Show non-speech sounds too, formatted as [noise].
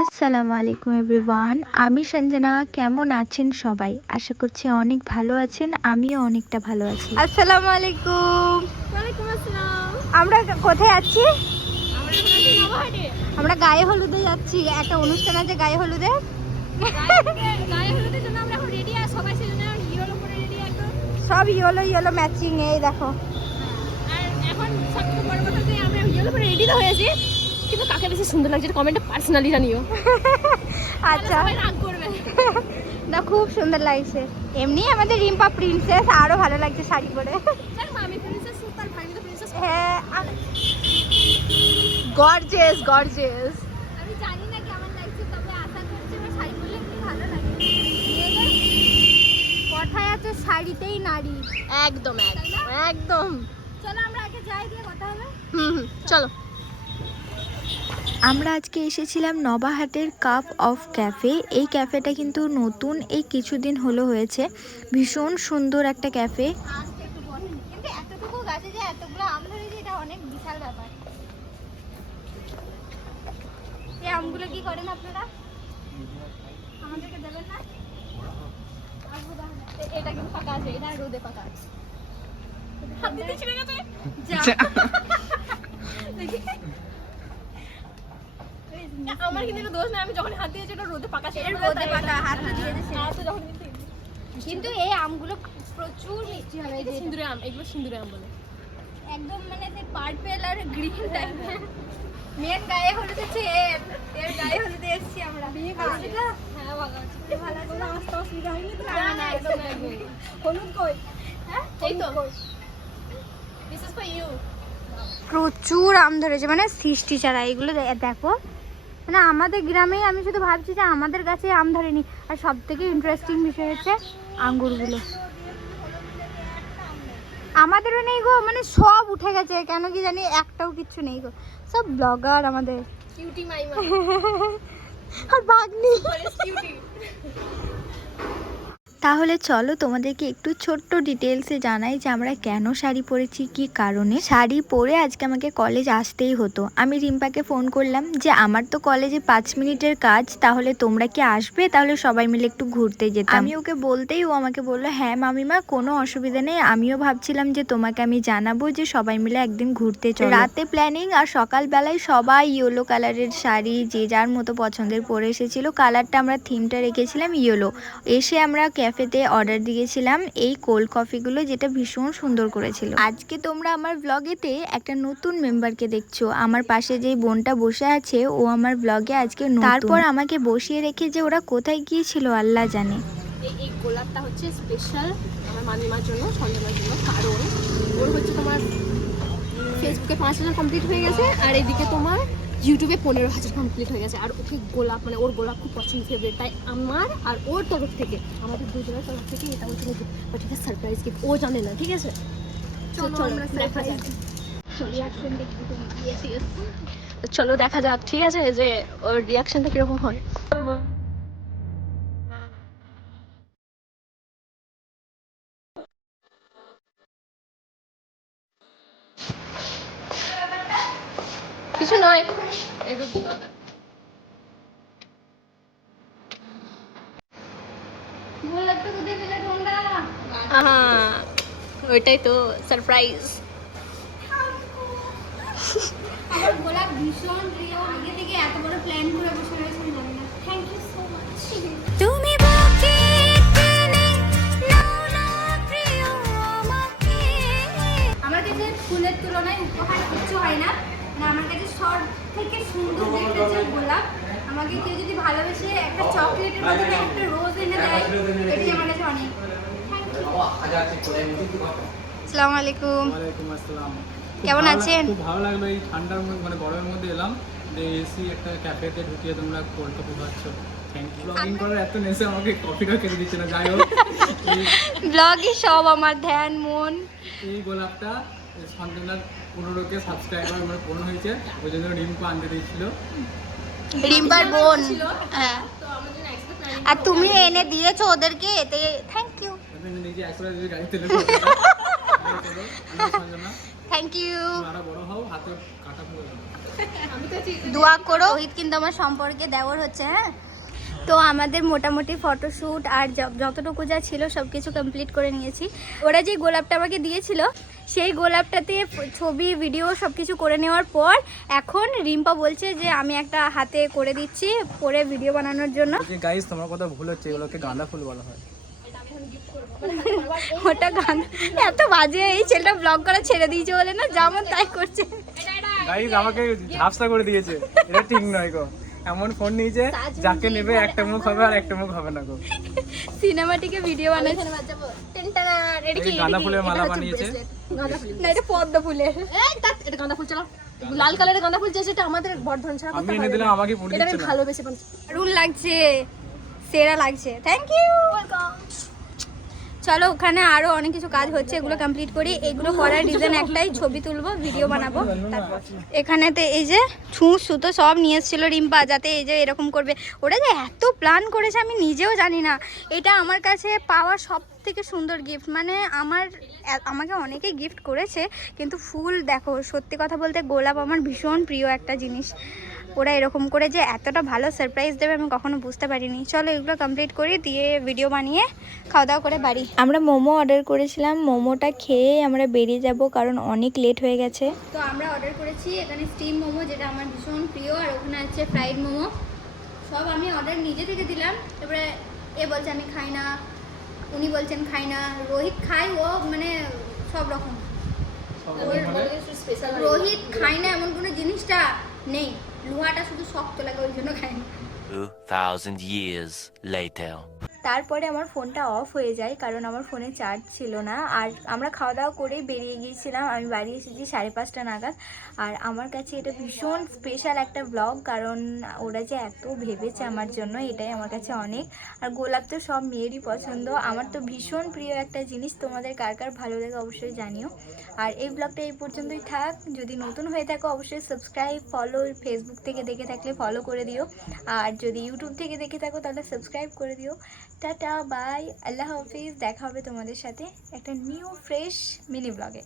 আসসালামু আলাইকুম এভরিওয়ান আমি সঞ্জনা কেমন আছেন সবাই? আশা করছি অনেক ভালো আছেন আমিও অনেকটা ভালো আছি। আসসালামু আলাইকুম। ওয়ালাইকুম আসসালাম। আমরা কোথায় যাচ্ছি আমরা এখন আছি নবাহাটে। আমরা গায়ে হলুদে যাচ্ছি। একটা অনুষ্ঠান আছে গায়ে হলুদে। সব ইয়েলো ইয়েলো ম্যাচিং এই দেখো। রেডি তো হয়েছি কিন্তু কাকে বেশি সুন্দর লাগছে কমেন্টে পার্সোনালি জানিও আচ্ছা। না, খুব সুন্দর লাগছে। এমনি আমাদের রিম্পা প্রিন্সেস আরও ভালো লাগছে শাড়ি পরে। আমি প্রিন্সেস হ্যাঁ গর্জেস গর্জেস আমি জানি কথায় আছে শাড়িতেই নারী। একদম না? একদম। চলো আমরা আগে যাই দিয়ে কথা হবে। হুম চলো। আমরা আজকে এসেছিলাম নবাহাটের কাপ অফ ক্যাফে। এই ক্যাফেটা কিন্তু নতুন এই কিছুদিন হলো হয়েছে। ভীষণ সুন্দর একটা ক্যাফে। আসতে একটু বসেন কিন্তু এতটুকু গাছে যে এতগুলো আম ধরেছে এটা অনেক বিশাল ব্যাপার। এই আমগুলো কি করেন আপনারা? আমাদেরকে দেবেন না? আসব এটা কিন্তু ফাঁকা আছে এটা রোদে ফাঁকা আছে। হাত দিতে ছিঁড়ে গেছে। যা। আমার কিন্তু দোষ না আমি যখন হাত দিয়েছি রোদে পাকা ছিল রোদে পাকা, হাতটা দিয়ে দিয়েছে। হাতে যখন কিন্তু এই আমগুলো প্রচুর মিষ্টি হবে এই সিন্দুরে আম এগুলো সিন্দুরে আম বলে। একদম মানে সেই পার্পেল আর গ্রিন টাইপের মেন গায়ে হলুদ আছে এর গায়ে হলুদে এসেছি আমরা। বিয়ে করেছি? না হ্যাঁ ভালো আছে। ভালো আছে? কোনো আসতে অসুবিধা হয়নি তো? না, না, একদম হলুদ কই? হ্যাঁ এই তো। দিস ইজ ফর ইউ প্রচুর আম ধরেছে মানে সৃষ্টি ছাড়া। এগুলো দেখো মানে আমাদের গ্রামেই আমি শুধু ভাবছি যে আমাদের গাছে আম ধরেনি। আর সব থেকে ইন্টারেস্টিং বিষয় হচ্ছে আঙ্গুরগুলো। আমাদেরও নেই গো মানে সব উঠে গেছে কেন কি জানি একটাও কিচ্ছু নেই গো। সব ব্লগার আমাদের। কিউটি মাইমা। [laughs] আর কিউটি তাহলে চলো তোমাদেরকে একটু ছোট্ট ডিটেলসে জানাই যে আমরা কেন শাড়ি পরেছি কি কারণে? শাড়ি পরে আজকে আমাকে কলেজ আসতেই হতো। আমি রিম্পাকে ফোন করলাম যে আমার তো কলেজে পাঁচ মিনিটের কাজ তাহলে তোমরা কি আসবে? তাহলে সবাই মিলে একটু ঘুরতে যেতাম। আমি ওকে বলতেই ও আমাকে বলল হ্যাঁ মামিমা কোনো অসুবিধা নেই। আমিও ভাবছিলাম যে তোমাকে আমি জানাব যে সবাই মিলে একদিন ঘুরতে চলো। রাতে প্ল্যানিং আর সকালবেলায় সবাই ইয়েলো কালারের শাড়ি যে যার মতো পছন্দের পরে এসেছিল। কালারটা আমরা থিমটা রেখেছিলাম ইয়েলো এসে আমরা ক্যাফেতে অর্ডার দিয়েছিলাম এই কোল্ড কফিগুলো যেটা ভীষণ সুন্দর করেছিল। আজকে তোমরা আমার ব্লগেতে একটা নতুন মেম্বারকে দেখছ। আমার পাশে যে বোনটা বসে আছে, ও আমার ব্লগে আজকে তারপর আমাকে বসিয়ে রেখে যে ওরা কোথায় গিয়েছিল, আল্লাহ জানে। এই গোলাপটা হচ্ছে স্পেশাল আমার মামিমার জন্য, সঞ্জনার জন্য, কারণ ওর হচ্ছে তোমার ফেসবুকে পাঁচ হাজার কমপ্লিট হয়ে গেছে, আর এদিকে তোমার ইউটিউবে পনেরো হাজার কমপ্লিট হয়ে গেছে আর ওকে গোলাপ মানে ওর গোলাপ খুব পছন্দ ফেভারিট তাই আমার আর ওর তরফ থেকে আমাদের দুজনের তরফ থেকে এটা হচ্ছে বাট এটা সারপ্রাইজ গিফট ও জানে না ঠিক আছে? চলো দেখা যাক। ঠিক আছে? যে ওর রিয়াকশনটা কীরকম হয়? কিছু নয় গোলাপটা কোথায় পেলে তোমরা আহা ওইটাই তো সারপ্রাইজ আমার গোলাপ ভীষণ প্রিয় আগে থেকে এত বড় প্ল্যান করে বসে রয়েছে আসসালামু আলাইকুম ওয়ালাইকুম আসসালাম। কেমন আছেন? খুব ভালো লাগল এই ঠান্ডার মধ্যে মানে গরমের মধ্যে এলাম। যে এসি একটা ক্যাফেতে ঢুকিয়ে তোমরা কোল্ড কফি খাচ্ছ। ব্লগিং করার এত নেশে আমাকে কফিটা খেতে দিচ্ছে না যাই হোক। [laughs] ব্লগে সব আমার ধ্যান মন। এই গোলাপটা সন্তানার পনেরোকে সাবস্ক্রাইবার হয়েছে। ওই জন্য রিম্পু আনতে দিয়েছিল। রিম্পার বোন। হ্যাঁ। আর তুমি এনে দিয়েছ ওদেরকে এতে থ্যাংক ইউ দোয়া করো। রোহিত কিন্তু আমার সম্পর্কে দেওয়ার হচ্ছে হ্যাঁ? তো আমাদের মোটামুটি ফটোশ্যুট আর যতটুকু যা ছিল সব কিছু কমপ্লিট করে নিয়েছি। ওরা যে গোলাপটা আমাকে দিয়েছিল সেই গোলাপটাতে ছবি ভিডিও সব কিছু করে নেওয়ার পর এখন রিম্পা বলছে যে আমি একটা হাতে করে দিচ্ছি পরে ভিডিও বানানোর জন্য। গাইস তোমার কথা ভুল হচ্ছে এগুলোকে গাঁদা ফুল বলা হয়। [laughs] ওটা গান। এত বাজে এই ছেলেটা ব্লগ করা ছেড়ে দিয়েছে বলে না? যেমন তাই করছে। গাইস আমাকে ঝাপসা করে দিয়েছে। এটা ঠিক নয় গো। এমন ফোন নিয়েছে যাকে নেবে একটা মুখ হবে আর একটা মুখ হবে না গো। সিনেমাটিকে ভিডিও। এটা কি? গাঁদা ফুলের মালা বানিয়েছে। না এটা পদ্ম ফুলের। এই এটা গাঁদা ফুল চলো। লাল কালারের গাঁদা ফুল যে সেটা আমাদের বর্ধন ছাড়া আমি এনে দিলাম না। আমাকে পড়ে এটা দিচ্ছে ভালোবেসে। দারুণ লাগছে সেরা লাগছে। থ্যাংক ইউ চলো, ওখানে আরও অনেক কিছু কাজ হচ্ছে, এগুলো কমপ্লিট করি। এগুলো করার রিজন একটাই, ছবি তুলবো ভিডিও বানাবো, তারপর। এখানেতে এই যে ছুঁচ সুতো সব নিয়ে এসেছিল রিম্পা, যাতে এই যে এরকম করবে। ওরা যে এত প্ল্যান করেছে, আমি নিজেও জানি না। এটা আমার কাছে পাওয়া সব থেকে সুন্দর গিফট মানে আমার আমাকে অনেকে গিফট করেছে, কিন্তু ফুল দেখো, সত্যি কথা বলতে গোলাপ আমার ভীষণ প্রিয় একটা জিনিস। ওরা এরকম করে যে এতটা ভালো সারপ্রাইজ দেবে আমি কখনো বুঝতে পারিনি। চলো এগুলো কমপ্লিট করি দিয়ে ভিডিও বানিয়ে খাওয়া দাওয়া করে বাড়ি। আমরা মোমো অর্ডার করেছিলাম মোমোটা খেয়ে আমরা বেরিয়ে যাব কারণ অনেক লেট হয়ে গেছে। তো আমরা অর্ডার করেছি এখানে স্টিম মোমো যেটা আমার ভীষণ প্রিয় আর ওখানে আছে ফ্রাইড মোমো। সব আমি অর্ডার নিজে থেকে দিলাম তারপরে এ বলছে আমি খাই না উনি বলছেন খাই না রোহিত খাই ও মানে সব রকম। মানে? রোহিত খাই না এমন কোনো জিনিসটা নেই। লোহাটা শুধু শক্ত লাগে ওই জন্য খাই না 2,000 years later. তারপরে আমার ফোনটা অফ হয়ে যায়, কারণ আমার ফোনে চার্জ ছিল না। আর আমরা খাওয়া দাওয়া করেই বেরিয়ে গিয়েছিলাম, আমি বাড়ি এসেছি সাড়ে পাঁচটা নাগাদ। আর আমার কাছে এটা ভীষণ স্পেশাল একটা ব্লগ কারণ ওরা যে এত ভেবেছে আমার জন্য, এটাই আমার কাছে অনেক। আর গোলাপ তো সব মেয়েরই পছন্দ। আমার তো ভীষণ প্রিয় একটা জিনিস, তোমাদের কার কার ভালো লাগে অবশ্যই জানিও। আর এই ব্লগটা এই পর্যন্তই থাক। যদি নতুন হয়ে থাকো, অবশ্যই সাবস্ক্রাইব ফলো ফেসবুক থেকে দেখে থাকলে ফলো করে দিও। আর যদি ইউটিউব থেকে দেখে থাকো, তাহলে সাবস্ক্রাইব করে দিও। Tata bye. আল্লাহ হাফিজ দেখা হবে তোমাদের সাথে একটা নিউ ফ্রেশ মিনি ব্লগে